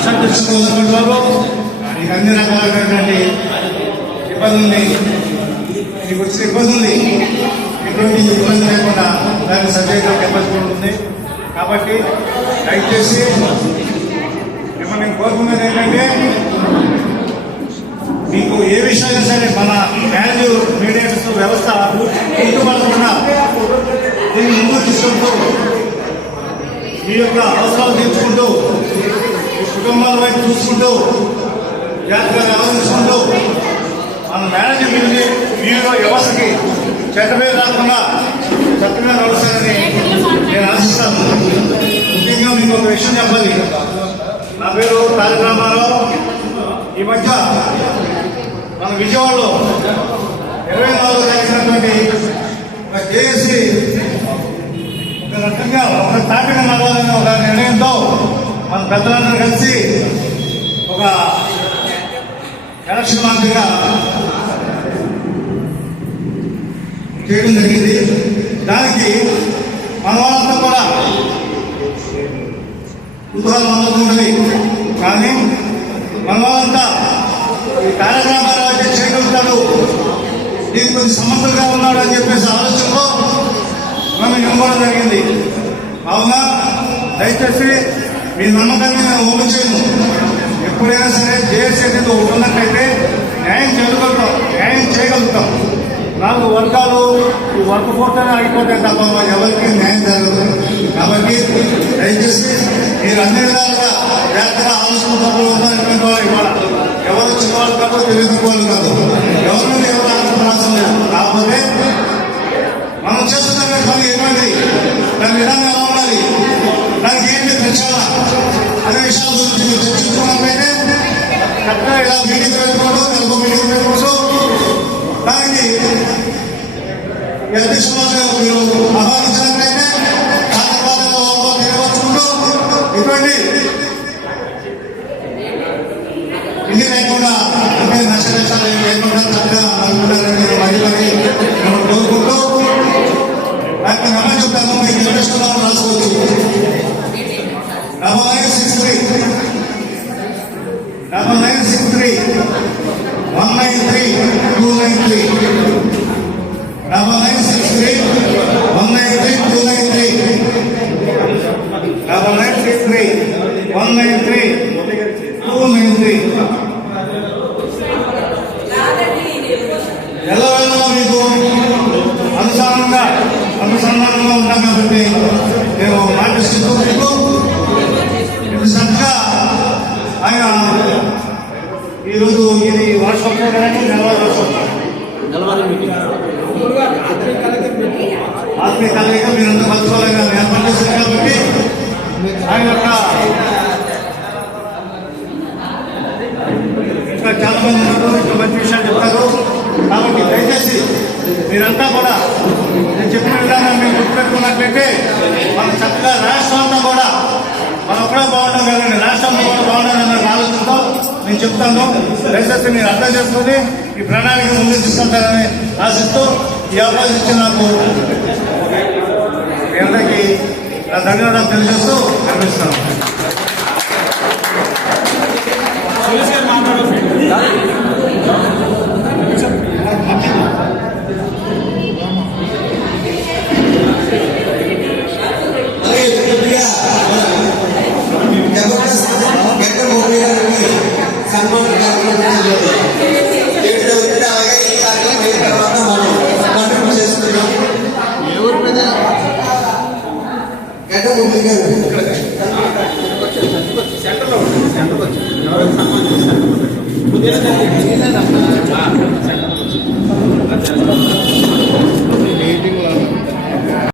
రాష్ట్ర అధ్యక్షులు వారు మీకు అన్ని రకాలైనటువంటి ఇబ్బందుల్ని మీకు వచ్చిన ఇబ్బందుల్ని ఎటువంటి ఇబ్బంది లేకుండా దాన్ని సజీవంగా కెపాసిటీ ఉంటుంది. కాబట్టి దయచేసి మిమ్మల్ని కోరుకున్నది ఏంటంటే మీకు ఏ విషయాలు సరే మన వాల్యూ మీడియేటర్స్ వ్యవస్థ ఇంటిపడకుండా దీన్ని ముందుకు తీసుకుంటూ మీ యొక్క అవసరాలు తీర్చుకుంటూ కుటుంబాల వైపు చూసుకుంటూ జాగ్రత్తగా వ్యవహరించుకుంటూ మన మేనేజ్మెంట్ మీలో వ్యవస్థకి చట్టమే రాకుండా చట్టమే నడుస్తారని నేను ఆశిస్తాను. ముఖ్యంగా మీకు ఒక విషయం చెప్పాలి. నా పేరు తారక రామారావు. ఈ మధ్య మన విజయవాడలో 24 జరిగినటువంటి ఒక జేఏసీ ఒక రకంగా ఒక తాపిక నడవాలనే ఒక నిర్ణయంతో మన పెద్దలందరూ కలిసి ఒక ఎలక్షన్ మాదిరిగా చేయడం జరిగింది. దానికి మన వాళ్ళంతా కూడా కుతూహలం అందుకుంటుంది. కానీ మన వాళ్ళంతా ఈ కార్యక్రమాలు అయితే చేయగలుగుతాడు, దీనికి కొంచెం సమర్థంగా ఉన్నాడు అని చెప్పేసి ఆలోచనలో మనం ఇవ్వడం జరిగింది. అవునా, దయచేసి మీ నమ్మకాన్ని నేను ఓపెన్ చేయను. ఎప్పుడైనా సరే జేఏసీ అనేది ఒకటి ఉన్నట్లయితే న్యాయం చేయగలుగుతాం. 4 వర్గాలు ఈ వర్క్ పోతేనే అయిపోతాయి తప్ప ఎవరికి న్యాయం జరగదు. కాబట్టి దయచేసి మీరు అన్ని విధాలుగా జాగ్రత్తగా ఆలోచనలు ఉన్నటువంటి వాళ్ళు ఇవాళ ఎవరు చిన్నవాళ్ళు కాదు, తెలియని వాళ్ళు కాదు, ఎవరు ఆలోచన లేదు. కాకపోతే మనం చేస్తున్న పని ఏమండి, దాని విధానం ఎలా ఉండాలి, దానికి ఏంటి తెచ్చాలా అనే విషయాల గురించి మీరు చర్చించుకున్నట్లయితే చక్కగా ఇలా మీటింగ్ పెట్టుకోవడం, నెలకు మీటింగ్ పెట్టుకోవచ్చు. దానికి అధ్యక్షులు మీరు ఆహ్వానించినట్లయితే నిర్వహించుకుంటూ ఇటువంటి ఇన్ని లేకుండా అంటే నష్టనష్టాలు లేకుండా చక్కగా అనుకుంటారని మనం కోరుకుంటూ నాకు నమ్మ చెప్తాను. మీకు నిర్దేశంలో రాసుకోవచ్చు. 9963 193 293 9963 193 293 ఎల్లవేళ మీకు అనుసంధానంగా ఉంటాం. కాబట్టి నేను మాటిస్తూ మీకు చక్కగా ఆయన ఈరోజు ఇది వాట్సాప్ ఆత్మీయ కలయిక మీరంతా పంచుకోవాలని ఏర్పాటు చేశారు. కాబట్టి ఆయన యొక్క ఇంకా చాలా మంది ఉన్నారు, ఇంకా మంచి విషయాలు చెప్తారు. కాబట్టి దయచేసి మీరంతా కూడా నేను చెప్పిన విధానం మేము గుర్తుపెట్టుకున్నట్లయితే మన చక్కగా రాష్ట్రం అంతా కూడా మనం కూడా బాగుంటాం కదండి, రాష్ట్రంలో కూడా బాగుండాలన్న ఆలోచనతో నేను చెప్తాను. దయచేసి మీరు అర్థం చేసుకుని ఈ ప్రణాళిక ముందుకు తీసుకుంటారని ఆశిస్తూ ఈ అవకాశం ఇచ్చి నాకు అందరికీ నా ధన్యవాదాలు తెలియజేస్తూ కనిపిస్తాను. ఎవరి మీద